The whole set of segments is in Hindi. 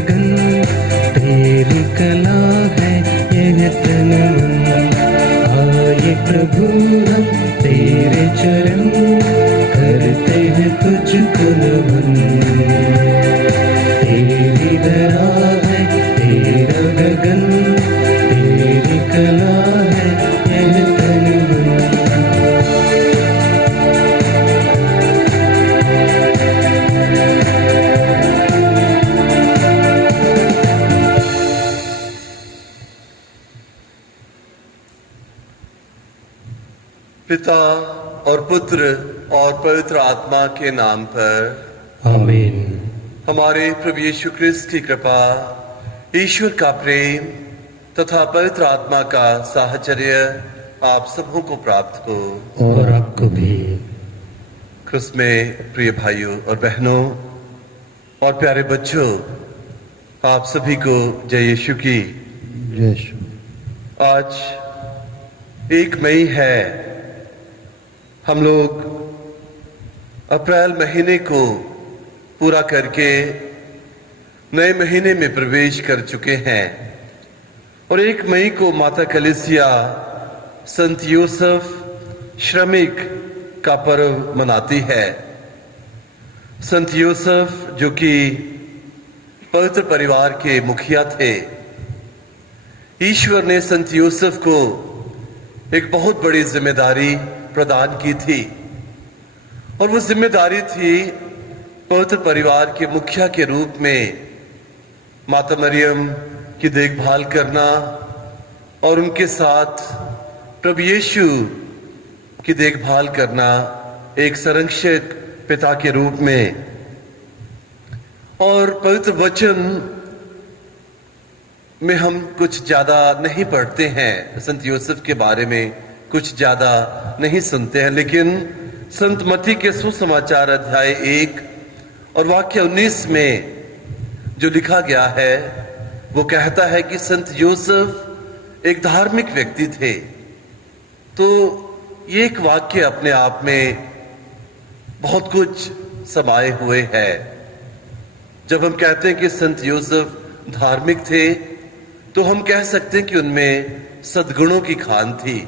गगन, तेरी कला है यह तन मन। आए प्रभु हम तेरे चरण, करते हैं तुझको नमन। तेरी दया है तेरा गगन, तेरी कला है यह तन मन। पिता और पुत्र और पवित्र आत्मा के नाम पर आमीन। हमारे प्रभु यीशु क्रिस्त की कृपा, ईश्वर का प्रेम तथा पवित्र आत्मा का साहचर्य आप सबों को प्राप्त हो। और आपको भी। क्रिस्त में प्रिय भाइयों और बहनों और प्यारे बच्चों, आप सभी को जय यीशु की। जय यीशु। आज 1 मई है। हम लोग अप्रैल महीने को पूरा करके नए महीने में प्रवेश कर चुके हैं और 1 मई को माता कलीसिया संत यूसुफ श्रमिक का पर्व मनाती है। संत यूसुफ जो कि पवित्र परिवार के मुखिया थे, ईश्वर ने संत यूसुफ को एक बहुत बड़ी जिम्मेदारी प्रदान की थी और वो जिम्मेदारी थी पवित्र परिवार के मुखिया के रूप में माता मरियम की देखभाल करना और उनके साथ प्रभु यीशु की देखभाल करना एक संरक्षक पिता के रूप में। और पवित्र वचन में हम कुछ ज्यादा नहीं पढ़ते हैं, संत यूसुफ के बारे में कुछ ज्यादा नहीं सुनते हैं, लेकिन संत मत्ती के सुसमाचार अध्याय 1 और वाक्य 19 में जो लिखा गया है वो कहता है कि संत यूसुफ एक धार्मिक व्यक्ति थे। तो ये एक वाक्य अपने आप में बहुत कुछ समाये हुए है। जब हम कहते हैं कि संत यूसुफ धार्मिक थे तो हम कह सकते हैं कि उनमें सद्गुणों की खान थी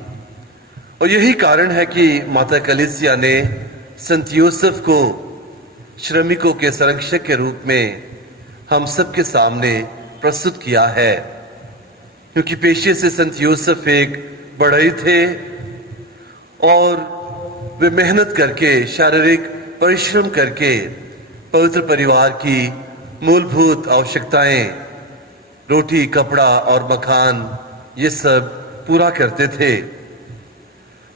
और यही कारण है कि माता कलीसिया ने संत यूसुफ को श्रमिकों के संरक्षक के रूप में हम सबके सामने प्रस्तुत किया है, क्योंकि पेशे से संत यूसुफ एक बढ़ई थे और वे मेहनत करके, शारीरिक परिश्रम करके पवित्र परिवार की मूलभूत आवश्यकताएं, रोटी, कपड़ा और मकान, ये सब पूरा करते थे।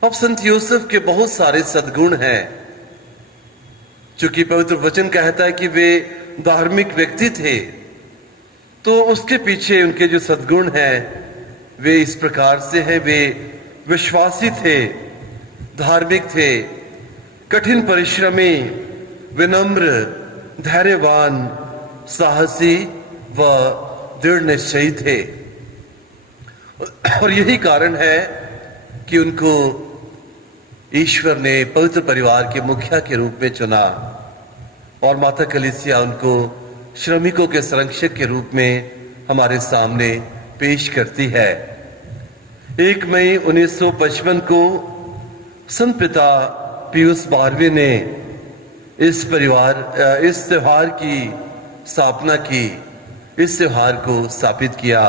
अब संत यूसुफ के बहुत सारे सद्गुण हैं, चूंकि पवित्र वचन कहता है कि वे धार्मिक व्यक्ति थे, तो उसके पीछे उनके जो सद्गुण हैं वे इस प्रकार से हैं। वे विश्वासी थे, धार्मिक थे, कठिन परिश्रमी, विनम्र, धैर्यवान, साहसी व दृढ़ निश्चयी थे। और यही कारण है कि उनको ईश्वर ने पवित्र परिवार के मुखिया के रूप में चुना और माता कलीसिया उनको श्रमिकों के संरक्षक के रूप में हमारे सामने पेश करती है। 1 मई 1955 को संत पिता पियूस 12वें ने इस त्योहार की स्थापना की, इस त्योहार को स्थापित किया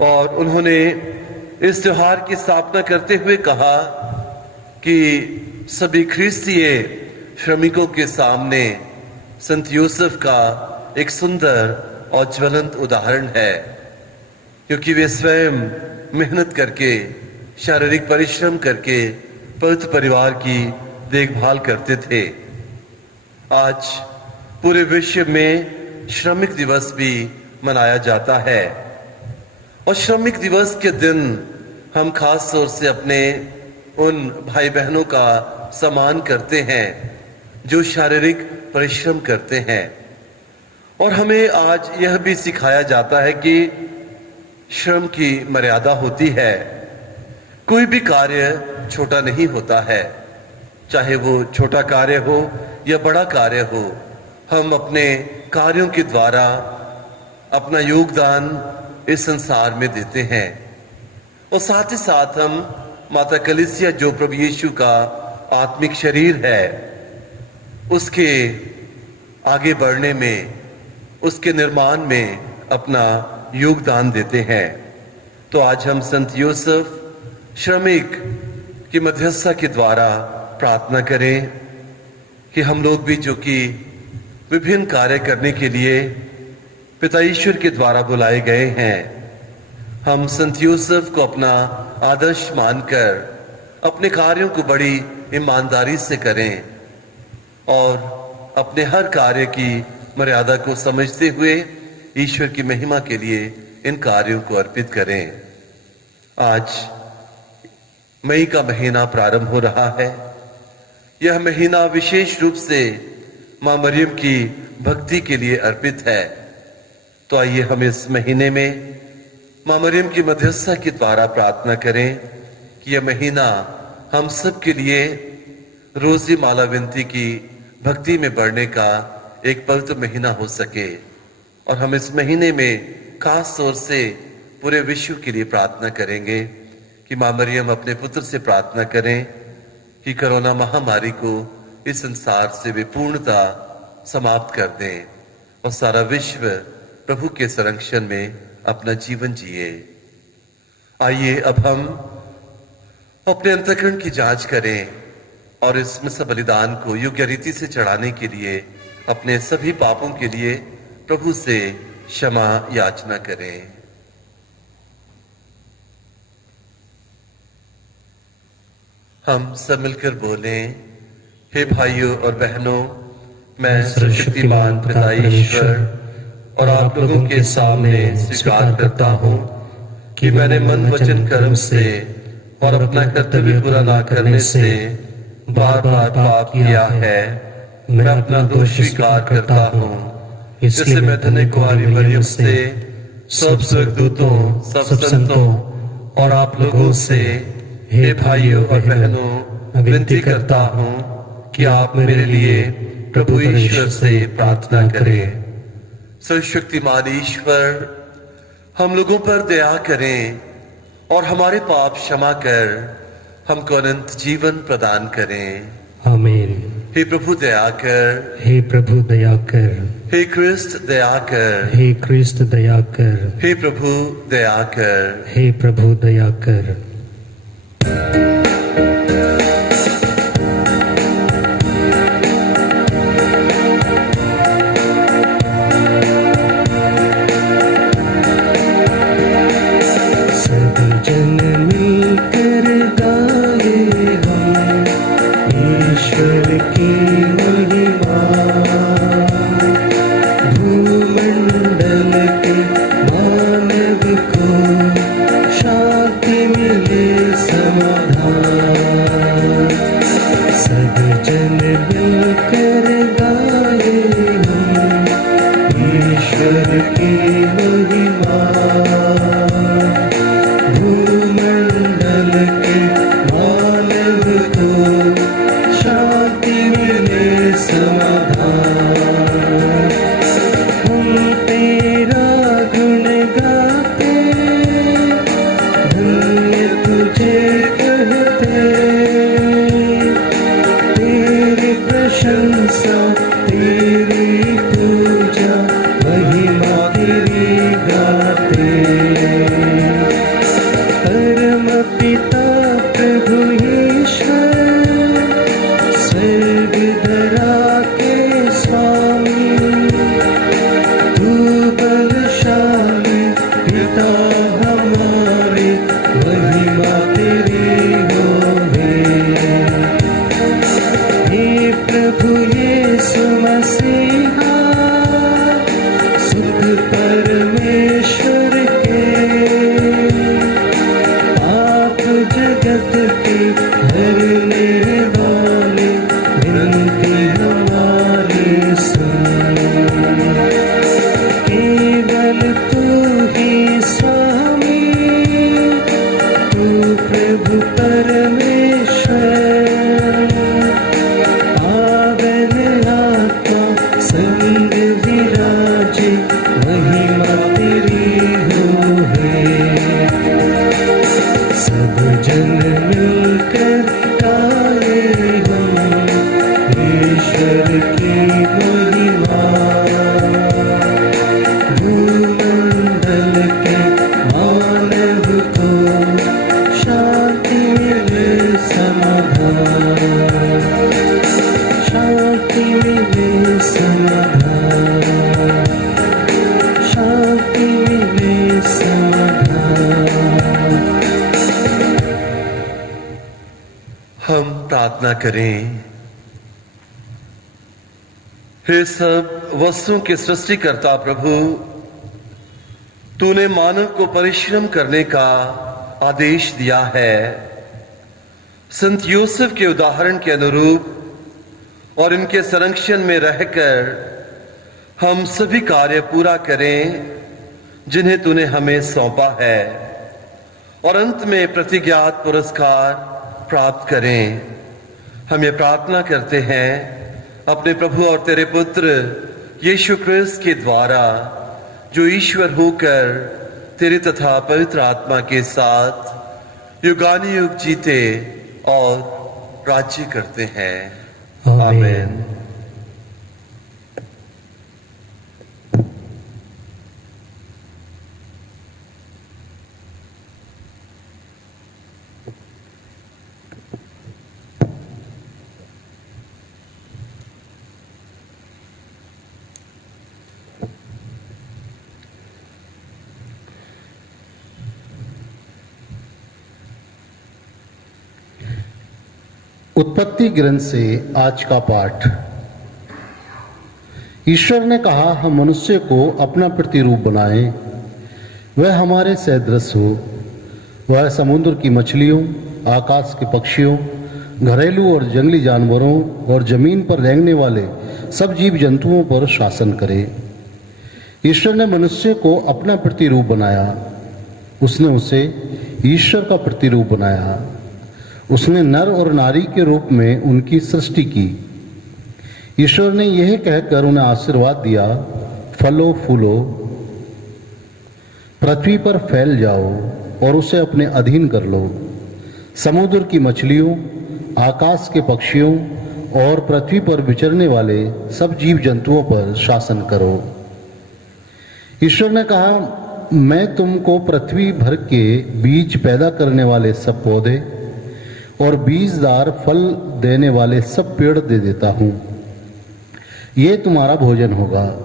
और उन्होंने इस त्योहार की स्थापना करते हुए कहा कि सभी ख्रिस्तीय श्रमिकों के सामने संत यूसुफ का एक सुंदर और ज्वलंत उदाहरण है, क्योंकि वे स्वयं मेहनत करके, शारीरिक परिश्रम करके पवित्र परिवार की देखभाल करते थे। आज पूरे विश्व में श्रमिक दिवस भी मनाया जाता है और श्रमिक दिवस के दिन हम खास तौर से अपने उन भाई बहनों का सम्मान करते हैं जो शारीरिक परिश्रम करते हैं। और हमें आज यह भी सिखाया जाता है कि श्रम की मर्यादा होती है। कोई भी कार्य छोटा नहीं होता है, चाहे वो छोटा कार्य हो या बड़ा कार्य हो। हम अपने कार्यों के द्वारा अपना योगदान इस संसार में देते हैं और साथ ही साथ हम माता कलीसिया जो प्रभु यीशु का आत्मिक शरीर है उसके आगे बढ़ने में, उसके निर्माण में अपना योगदान देते हैं। तो आज हम संत यूसुफ श्रमिक की मध्यस्थता के द्वारा प्रार्थना करें कि हम लोग भी जो कि विभिन्न कार्य करने के लिए पिता ईश्वर के द्वारा बुलाए गए हैं, हम संत यूसुफ को अपना आदर्श मानकर अपने कार्यों को बड़ी ईमानदारी से करें और अपने हर कार्य की मर्यादा को समझते हुए ईश्वर की महिमा के लिए इन कार्यों को अर्पित करें। आज मई का महीना प्रारंभ हो रहा है। यह महीना विशेष रूप से मां मरियम की भक्ति के लिए अर्पित है। तो आइए हम इस महीने में मां मरियम की मध्यस्थता के द्वारा प्रार्थना करें कि यह महीना हम सब के लिए रोजी माला विनती की भक्ति में बढ़ने का एक पवित्र महीना हो सके। और हम इस महीने में खास तौर से पूरे विश्व के लिए प्रार्थना करेंगे कि मां मरियम अपने पुत्र से प्रार्थना करें कि कोरोना महामारी को इस संसार से वे पूर्णता समाप्त कर दें और सारा विश्व प्रभु के संरक्षण में अपना जीवन जिए। आइए अब हम अपने अंतःकरण की जांच करें और इस मिसा बलिदान को योग्य रीति से चढ़ाने के लिए अपने सभी पापों के लिए प्रभु से क्षमा याचना करें। हम सब मिलकर बोलें, हे भाइयों और बहनों, मैं सर्वशक्तिमान पिता ईश्वर और आप लोगों के सामने स्वीकार करता हूँ कि मैंने मन वचन कर्म से और अपना कर्तव्य पूरा ना करने से बार बार पाप किया है। मैं अपना दोष स्वीकार करता हूँ। इसलिए मैं धन्य कुंवारी मरियम से, सब स्वर्गदूतों, सब संतों और आप लोगों से, हे भाइयों और बहनों, विनती करता हूँ कि आप मेरे लिए प्रभु ईश्वर से प्रार्थना करें। सर्वशक्तिमान ईश्वर हम लोगों पर दया करें और हमारे पाप क्षमा कर हमको अनंत जीवन प्रदान करें। आमीन। हे प्रभु दया कर, हे प्रभु दया कर, हे क्रिस्त दया कर, हे क्रिस्त दया कर, हे प्रभु दया कर, हे प्रभु दया कर। शांति मिले समाधान, शांति मिले समाधान। हम प्रार्थना करें। हे सब वस्तुओं के सृष्टिकर्ता प्रभु, तूने मानव को परिश्रम करने का आदेश दिया है। संत यूसुफ के उदाहरण के अनुरूप और इनके संरक्षण में रहकर हम सभी कार्य पूरा करें जिन्हें तूने हमें सौंपा है, और अंत में प्रतिज्ञात पुरस्कार प्राप्त करें। हम ये प्रार्थना करते हैं अपने प्रभु और तेरे पुत्र यीशु क्रिस्त के द्वारा, जो ईश्वर होकर तेरे तथा पवित्र आत्मा के साथ युगानुयुग जीते और राज्य करते हैं। आमीन। उत्पत्ति ग्रंथ से आज का पाठ। ईश्वर ने कहा, हम मनुष्य को अपना प्रतिरूप बनाएं, वह हमारे सदृश हो। वह समुद्र की मछलियों, आकाश के पक्षियों, घरेलू और जंगली जानवरों और जमीन पर रेंगने वाले सब जीव जंतुओं पर शासन करे। ईश्वर ने मनुष्य को अपना प्रतिरूप बनाया, उसने उसे ईश्वर का प्रतिरूप बनाया। उसने नर और नारी के रूप में उनकी सृष्टि की। ईश्वर ने यह कहकर उन्हें आशीर्वाद दिया, फलो फूलो, पृथ्वी पर फैल जाओ और उसे अपने अधीन कर लो। समुद्र की मछलियों, आकाश के पक्षियों और पृथ्वी पर विचरने वाले सब जीव जंतुओं पर शासन करो। ईश्वर ने कहा, मैं तुमको पृथ्वी भर के बीज पैदा करने वाले सब पौधे और बीजदार फल देने वाले सब पेड़ दे देता हूं। ये तुम्हारा भोजन होगा।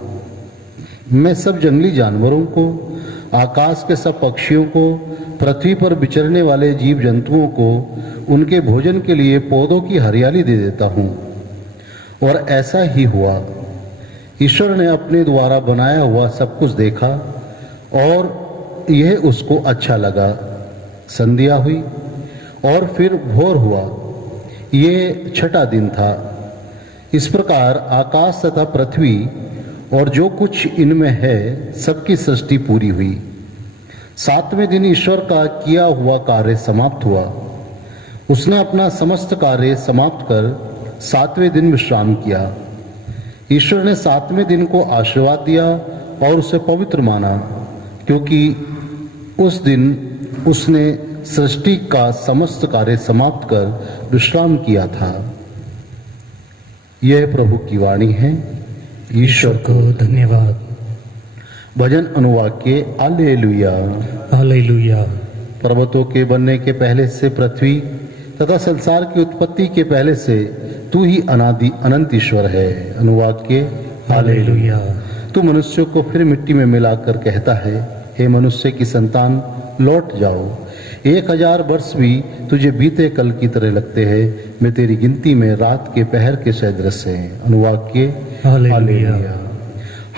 मैं सब जंगली जानवरों को, आकाश के सब पक्षियों को, पृथ्वी पर विचरने वाले जीव जंतुओं को उनके भोजन के लिए पौधों की हरियाली दे देता हूं। और ऐसा ही हुआ। ईश्वर ने अपने द्वारा बनाया हुआ सब कुछ देखा और यह उसको अच्छा लगा। संध्या हुई और फिर भोर हुआ। ये छठा दिन था। इस प्रकार आकाश तथा पृथ्वी और जो कुछ इनमें है सबकी सृष्टि पूरी हुई। सातवें दिन ईश्वर का किया हुआ कार्य समाप्त हुआ। उसने अपना समस्त कार्य समाप्त कर सातवें दिन विश्राम किया। ईश्वर ने सातवें दिन को आशीर्वाद दिया और उसे पवित्र माना, क्योंकि उस दिन उसने सृष्टि का समस्त कार्य समाप्त कर विश्राम किया था। यह प्रभु की वाणी है। ईश्वर को धन्यवाद। भजन अनुवाक्य। Hallelujah hallelujah. पर्वतों के बनने के पहले से पृथ्वी तथा संसार की उत्पत्ति के पहले से तू ही अनादि अनंत ईश्वर है। अनुवाक्य। हालेलुया। तू मनुष्यों को फिर मिट्टी में मिलाकर कहता है, हे मनुष्य की संतान, लौट जाओ। 1000 वर्ष भी तुझे बीते कल की तरह लगते हैं। मैं तेरी गिनती में रात के पहर के सदृश है। अनुवाक्य। हालेलुया।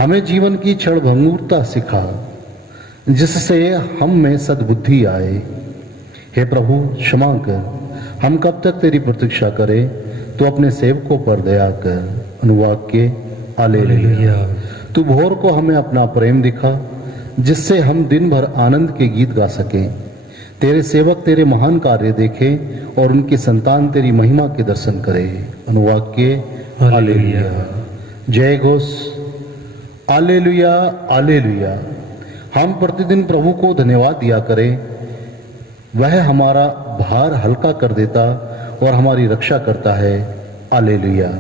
हमें जीवन की क्षण भंगुरता सिखा, जिससे हम में सद्बुद्धि आए। हे प्रभु, क्षमा कर। हम कब तक तेरी प्रतीक्षा करें? तो अपने सेवकों पर दया कर। अनुवाक्य। हालेलुया। तू भोर को हमें अपना प्रेम दिखा, जिससे हम दिन भर आनंद के गीत गा सकें। तेरे सेवक तेरे महान कार्य देखें और उनकी संतान तेरी महिमा के दर्शन करें। अनुवाक्य। हालेलुया। जय घोष। Hallelujah hallelujah. हम प्रतिदिन प्रभु को धन्यवाद दिया करें। वह हमारा भार हल्का कर देता और हमारी रक्षा करता है। हालेलुया।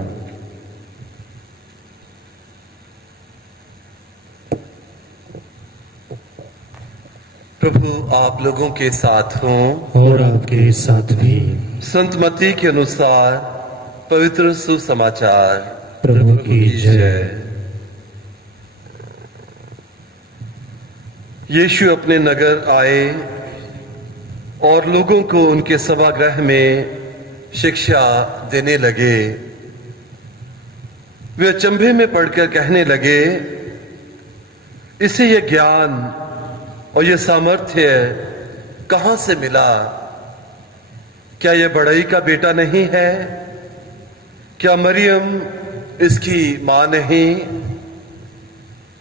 प्रभु आप लोगों के साथ हों और आपके साथ भी। संत मत्ती के अनुसार पवित्र सुसमाचार। प्रभु की जय। यीशु अपने नगर आए और लोगों को उनके सभागृह में शिक्षा देने लगे। वे अचंभे में पड़कर कहने लगे, इसे यह ज्ञान और यह सामर्थ्य कहां से मिला? क्या यह बड़ई का बेटा नहीं है? क्या मरियम इसकी मां नहीं?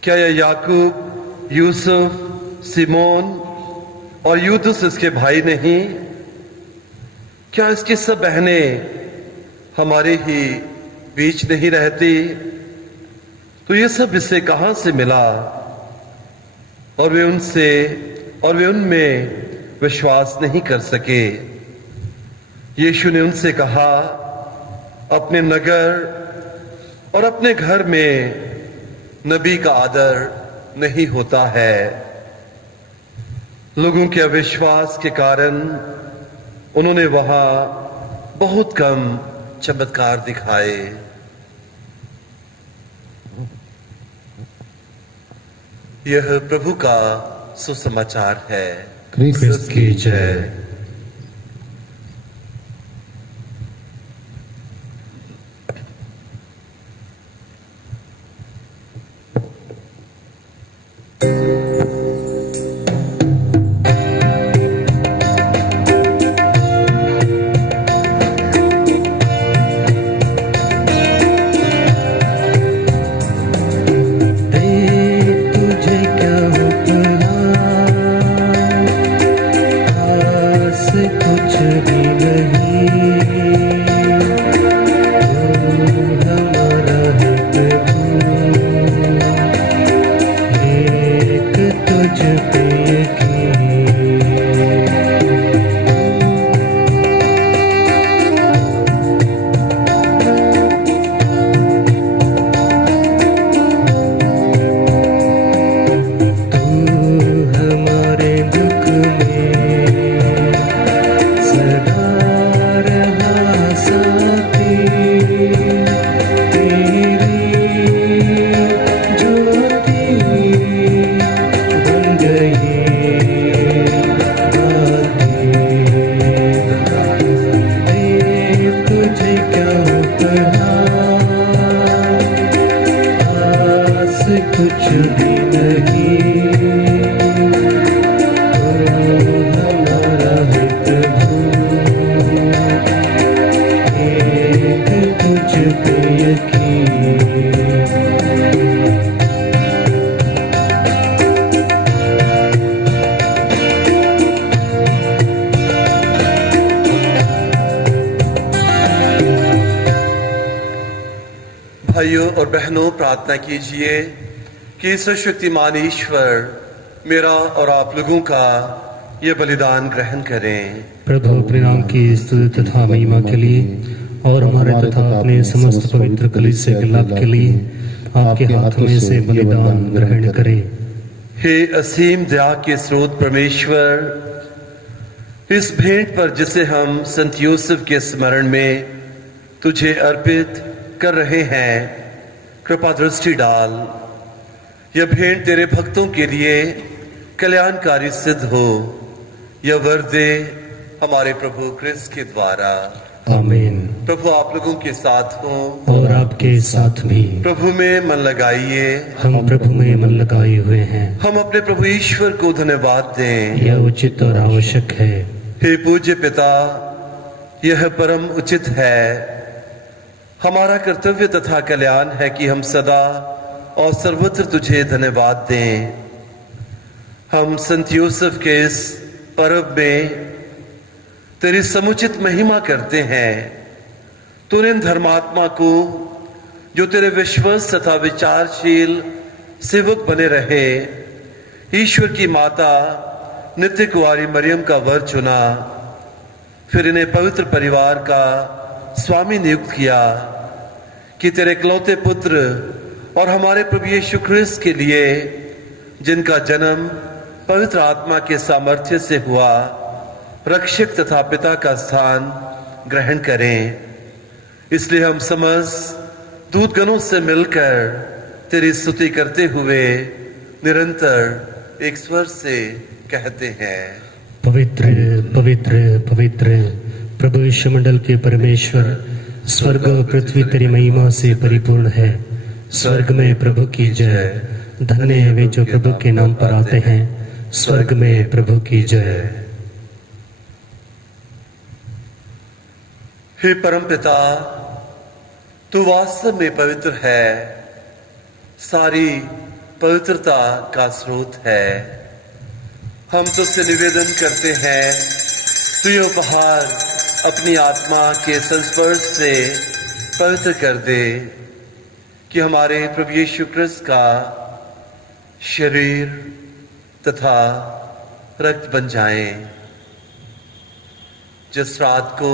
क्या यह याकूब, यूसुफ, सिमोन और यूदुस इसके भाई नहीं? क्या इसकी सब बहनें हमारे ही बीच नहीं रहती? तो ये सब इससे कहां से मिला? और वे उनमें विश्वास नहीं कर सके। यीशु ने उनसे कहा, अपने नगर और अपने घर में नबी का आदर नहीं होता है। लोगों के अविश्वास के कारण उन्होंने वहां बहुत कम चमत्कार दिखाए। यह प्रभु का सुसमाचार है। क्रिस्त की जय। भाइयों और बहनों, प्रार्थना कीजिए कि सर्वशक्तिमान ईश्वर मेरा और आप लोगों का ये बलिदान ग्रहण करें। प्रभु अपने नाम की स्तुति तथा महिमा के लिए और हमारे तथा अपने समस्त पवित्र कलीसिया के लाभ के लिए आपके हाथों में से बलिदान ग्रहण करें। हे असीम दया के स्रोत परमेश्वर, इस भेंट पर जिसे हम संत यूसुफ के स्मरण में तुझे अर्पित कर रहे हैं, कृपा दृष्टि डाल। यह भेंट तेरे भक्तों के लिए कल्याणकारी सिद्ध हो। यह वर दे हमारे प्रभु क्रिस्त के द्वारा। आमीन। प्रभु आप लोगों के साथ हो और आपके साथ भी। प्रभु में मन लगाइए। हम प्रभु में मन लगाए हुए हैं। हम अपने प्रभु ईश्वर को धन्यवाद दें। यह उचित और आवश्यक है। हे पूज्य पिता, यह परम उचित है। हमारा कर्तव्य तथा कल्याण है कि हम सदा और सर्वत्र तुझे धन्यवाद दें। हम संत यूसुफ के इस पर्व में तेरी समुचित महिमा करते हैं। तूने इन धर्मात्मा को, जो तेरे विश्वास तथा विचारशील सेवक बने रहे, ईश्वर की माता नित्य कुंवारी मरियम का वर चुना, फिर इन्हें पवित्र परिवार का स्वामी नियुक्त किया कि तेरे इकलौते पुत्र और हमारे प्रभु यीशु ख्रिस्त के लिए, जिनका जन्म पवित्र आत्मा के सामर्थ्य से हुआ, रक्षक तथा पिता का स्थान ग्रहण करें। इसलिए हम समस्त दूतगणों से मिलकर तेरी स्तुति करते हुए निरंतर एक स्वर से कहते हैं, पवित्र पवित्र पवित्र प्रभु विश्व मंडल के परमेश्वर, स्वर्ग और पृथ्वी तेरी महिमा से परिपूर्ण है। स्वर्ग में प्रभु की जय। धन्य है वे जो प्रभु के नाम पर आते हैं। स्वर्ग में प्रभु की जय। हे परमपिता, तू वास्तव में पवित्र है, सारी पवित्रता का स्रोत है। हम तुझसे निवेदन करते हैं, तू ये उपहार अपनी आत्मा के संस्पर्श से पवित्र कर दे कि हमारे प्रभु यीशु क्रिस्त का शरीर तथा रक्त बन जाएं। जिस रात को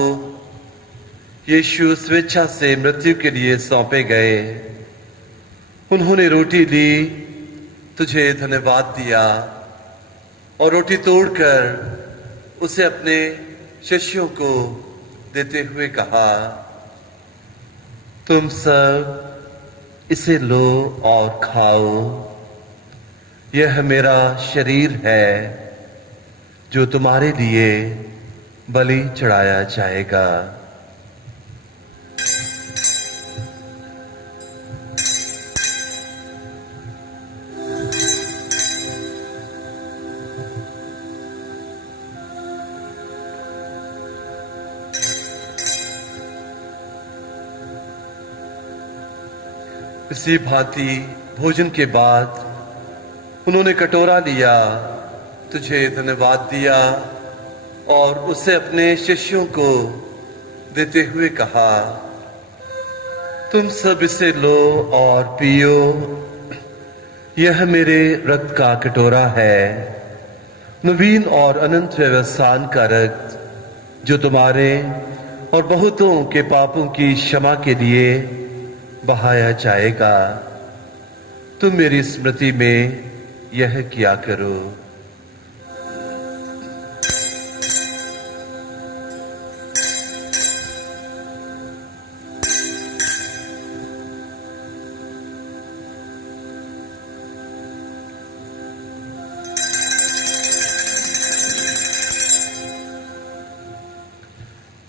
यीशु स्वेच्छा से मृत्यु के लिए सौंपे गए, उन्होंने रोटी ली, तुझे धन्यवाद दिया और रोटी तोड़कर उसे अपने शिष्यों को देते हुए कहा, तुम सब इसे लो और खाओ, यह मेरा शरीर है जो तुम्हारे लिए बलि चढ़ाया जाएगा। इसी भांति भोजन के बाद उन्होंने कटोरा लिया, तुझे धन्यवाद दिया और उसे अपने शिष्यों को देते हुए कहा, तुम सब इसे लो और पियो, यह मेरे रक्त का कटोरा है, नवीन और अनंत व्यवसान का रक्त, जो तुम्हारे और बहुतों के पापों की क्षमा के लिए बहाया जाएगा। तुम मेरी स्मृति में यह किया करो।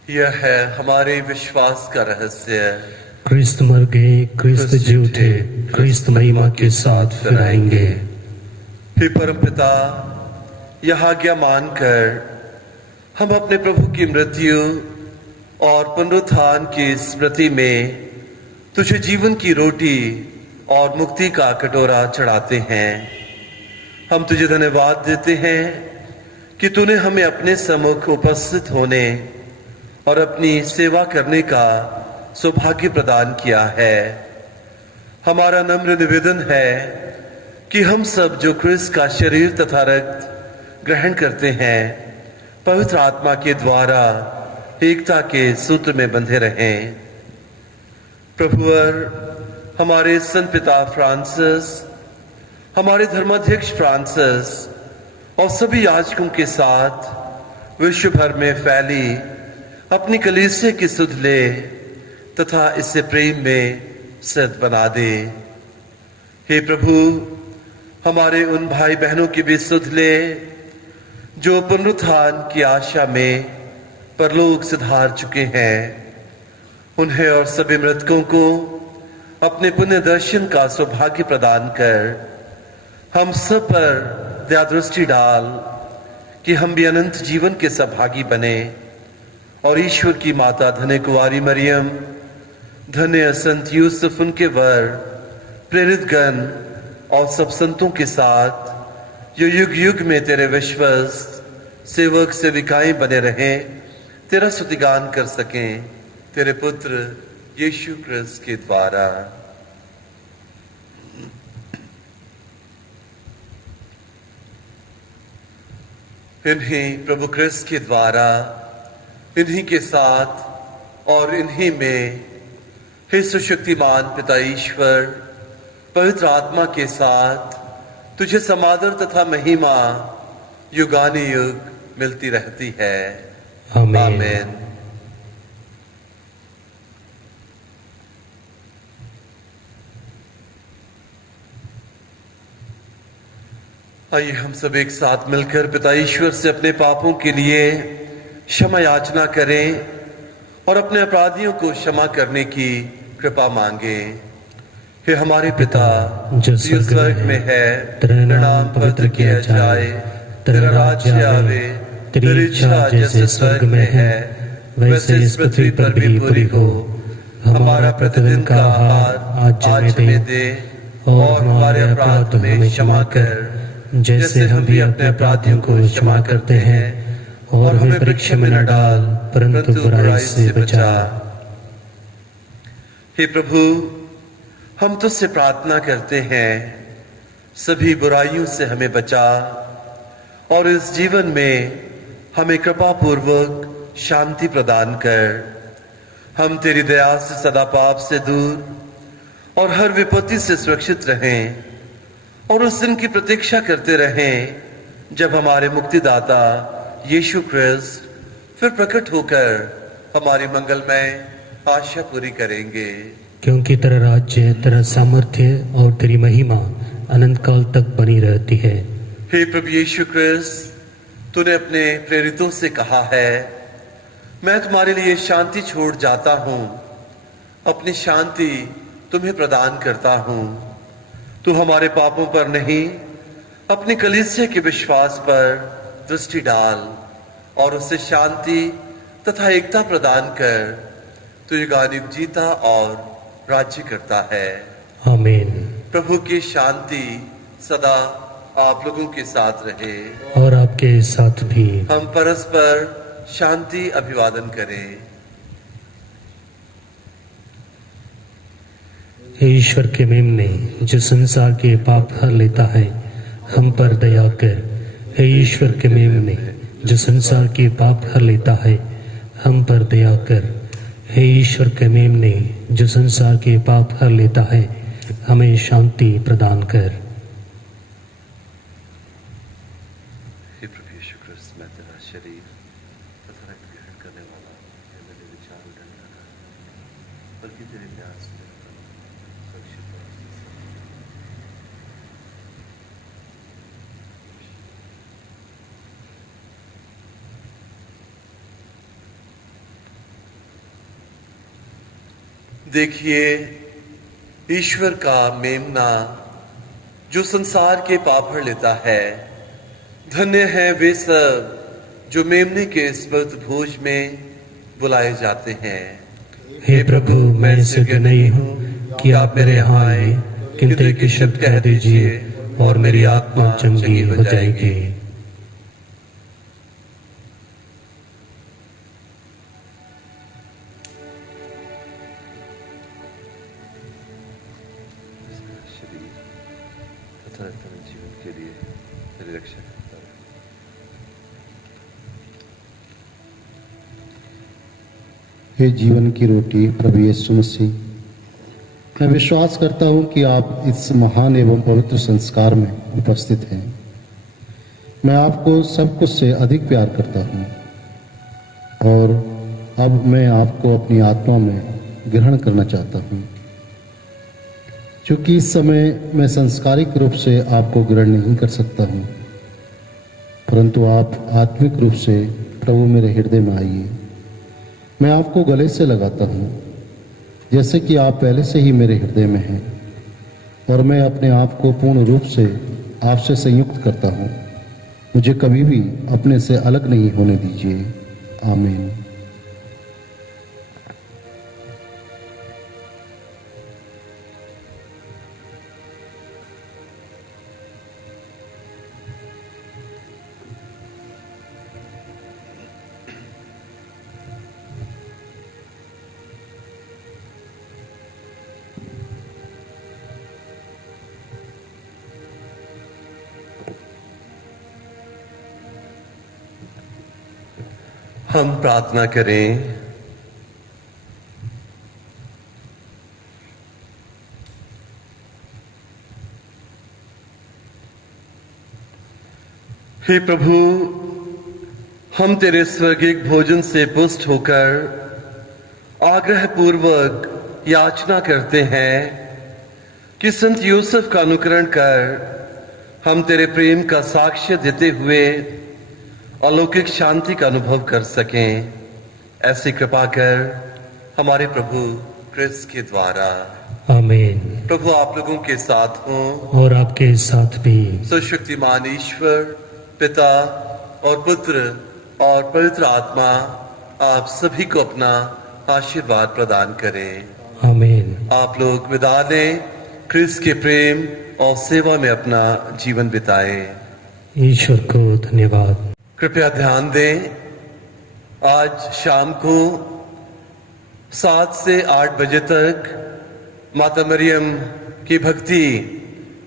यह है हमारे विश्वास का रहस्य। क्रिस्त मर गए, क्रिस्त जी उठे, क्रिस्त महिमा के साथ फिर आएंगे। हे परमपिता, यह आज्ञा मानकर हम अपने प्रभु की मृत्यु और पुनरुत्थान की स्मृति में तुझे जीवन की रोटी और मुक्ति का कटोरा चढ़ाते हैं। हम तुझे धन्यवाद देते हैं कि तूने हमें अपने सम्मुख उपस्थित होने और अपनी सेवा करने का सौभाग्य प्रदान किया है। हमारा नम्र निवेदन है कि हम सब जो क्रिस्त का शरीर तथा रक्त ग्रहण करते हैं, पवित्र आत्मा के द्वारा एकता के सूत्र में बंधे रहें। प्रभुवर हमारे संत पिता फ्रांसिस, हमारे धर्माध्यक्ष फ्रांसिस और सभी याजकों के साथ विश्व भर में फैली अपनी कलीसिया की सुध ले तथा इससे प्रेम में सद बना दे। हे प्रभु, हमारे उन भाई बहनों की भी सुध ले जो पुनरुत्थान की आशा में परलोक सिधार चुके हैं। उन्हें और सभी मृतकों को अपने पुण्य दर्शन का सौभाग्य प्रदान कर हम सब पर दया दृष्टि डाल कि हम भी अनंत जीवन के सौभागी बने और ईश्वर की माता धन्य कुंवारी मरियम, धन्य संत यूसुफ, उनके वर, प्रेरित गण और सब संतों के साथ जो युग युग में तेरे विश्वस्त सेवक सेविकाएं बने रहें, तेरा स्तुतिगान कर सकें, तेरे पुत्र यीशु क्रिस्त के द्वारा। इन्हीं प्रभु क्रिस्त के द्वारा, इन्हीं के साथ और इन्हीं में हे सुशक्तिमान पिता ईश्वर, पवित्र आत्मा के साथ तुझे समादर तथा महिमा युगानुयुग मिलती रहती है। आमीन। आमीन। आइए हम सब एक साथ मिलकर पिता ईश्वर से अपने पापों के लिए क्षमा याचना करें और अपने अपराधियों को क्षमा करने की कृपा मांगे। हे हमारे पिता जो स्वर्ग में है, तेरा नाम पवित्र किया जाए, तेरा राज्य आवे, तेरी इच्छा जैसे स्वर्ग में है वैसे इस पृथ्वी पर भी पूरी हो। हमारा प्रतिदिन का आहार आज हमें दे और हमारे अपराध हमें क्षमा कर जैसे हम भी अपने अपराधियों को क्षमा करते हैं, और हमें परीक्षा में न डाल परंतु बुराई से बचा। हे प्रभु, हम तुझसे प्रार्थना करते हैं, सभी बुराइयों से हमें बचा और इस जीवन में हमें कृपा पूर्वक शांति प्रदान कर। हम तेरी दया से सदा पाप से दूर और हर विपत्ति से सुरक्षित रहें और उस दिन की प्रतीक्षा करते रहें जब हमारे मुक्तिदाता यीशु ख्रिस्त फिर प्रकट होकर हमारी मंगलमय आशा पूरी करेंगे। क्योंकि तेरा राज्य, तेरा सामर्थ्य और तेरी महिमा अनंत काल तक बनी रहती है। हे प्रभु यीशु ख्रिस्त, तूने अपने प्रेरितों से कहा है, मैं तुम्हारे लिए शांति छोड़ जाता हूं, अपनी शांति तुम्हें प्रदान करता हूं। तू हमारे पापों पर नहीं, अपनी कलीसिया के विश्वास पर दृष्टि डाल और उससे शांति तथा एकता प्रदान कर। तू युगानुयुग जीता और राज्य करता है। आमीन। प्रभु की शांति सदा आप लोगों के साथ रहे और आपके साथ भी। हम परस्पर शांति अभिवादन करें। हे ईश्वर के मेमने जो संसार के पाप हर लेता है, हम पर दया कर। हे ईश्वर के मेमने जो संसार के पाप हर लेता है, हम पर दया कर। हे ईश्वर के मेमने जो संसार के पाप हर लेता है, हमें शांति प्रदान कर। हे प्रभु यीशु ख्रिस्त, मैं तेरा शरीर तथा रक्त ग्रहण करने वाला मेरे विचार उड़ने लगा, बल्कि तेरे प्यार से सुरक्षित और देखिए ईश्वर का मेमना जो संसार के पाप हर लेता है। धन्य है वे सब जो मेमने के इस पवित्र भोज में बुलाए जाते हैं। हे प्रभु, मैं इस योग्य नहीं हूँ कि आप मेरे यहाँ आए, किंतु एक शब्द कह दीजिए और मेरी आत्मा चंगी हो जाएगी। शरीर तथा जीवन के लिए मेरी रक्षा करता है। हे जीवन की रोटी प्रभु यीशु मसीह, मैं विश्वास करता हूं कि आप इस महान एवं पवित्र संस्कार में उपस्थित हैं। मैं आपको सब कुछ से अधिक प्यार करता हूं और अब मैं आपको अपनी आत्मा में ग्रहण करना चाहता हूं। क्योंकि इस समय मैं सांस्कारिक रूप से आपको ग्रहण नहीं कर सकता हूं, परंतु आप आत्मिक रूप से प्रभु मेरे हृदय में आइए। मैं आपको गले से लगाता हूं जैसे कि आप पहले से ही मेरे हृदय में हैं, और मैं अपने आप को पूर्ण रूप से आपसे संयुक्त करता हूं। मुझे कभी भी अपने से अलग नहीं होने दीजिए। आमीन। हम प्रार्थना करें। हे प्रभु, हम तेरे स्वर्गिक भोजन से पुष्ट होकर आग्रह पूर्वक याचना करते हैं कि संत यूसुफ का अनुकरण कर हम तेरे प्रेम का साक्ष्य देते हुए अलौकिक शांति का अनुभव कर सकें, ऐसी कृपा कर हमारे प्रभु क्रिस्त के द्वारा। आमीन। प्रभु आप लोगों के साथ हों। और आपके साथ भी। सर्वशक्तिमान ईश्वर पिता और पुत्र और पवित्र आत्मा आप सभी को अपना आशीर्वाद प्रदान करें। आमीन। आप लोग विदा लें, क्रिस्त के प्रेम और सेवा में अपना जीवन बिताएं। ईश्वर को धन्यवाद। कृपया ध्यान दें, आज शाम को 7 से 8 बजे तक माता मरियम की भक्ति,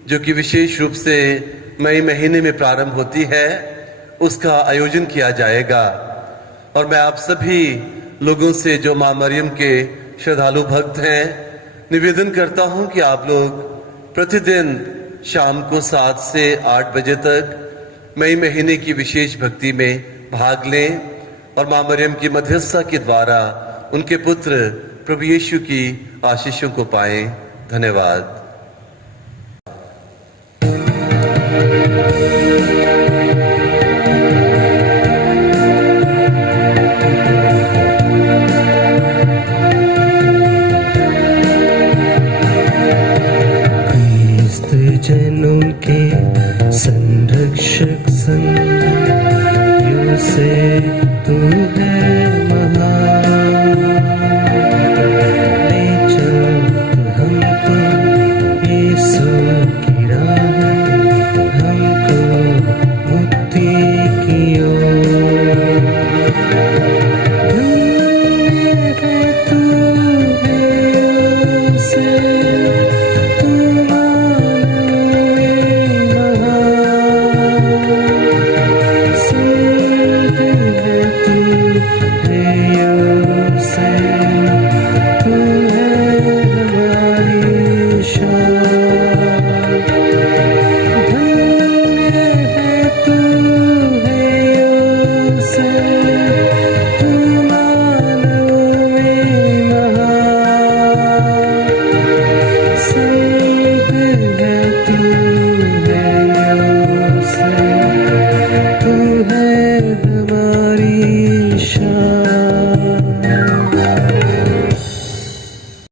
जो कि विशेष रूप से मई महीने में प्रारंभ होती है, उसका आयोजन किया जाएगा। और मैं आप सभी लोगों से, जो मां मरियम के श्रद्धालु भक्त हैं, निवेदन करता हूं कि आप लोग प्रतिदिन शाम को 7 से 8 बजे तक मई महीने की विशेष भक्ति में भाग लें और मां मरियम की मध्यस्थता के द्वारा उनके पुत्र प्रभु यीशु की आशीषों को पाएं। धन्यवाद। जनों के संरक्षक संग यूं से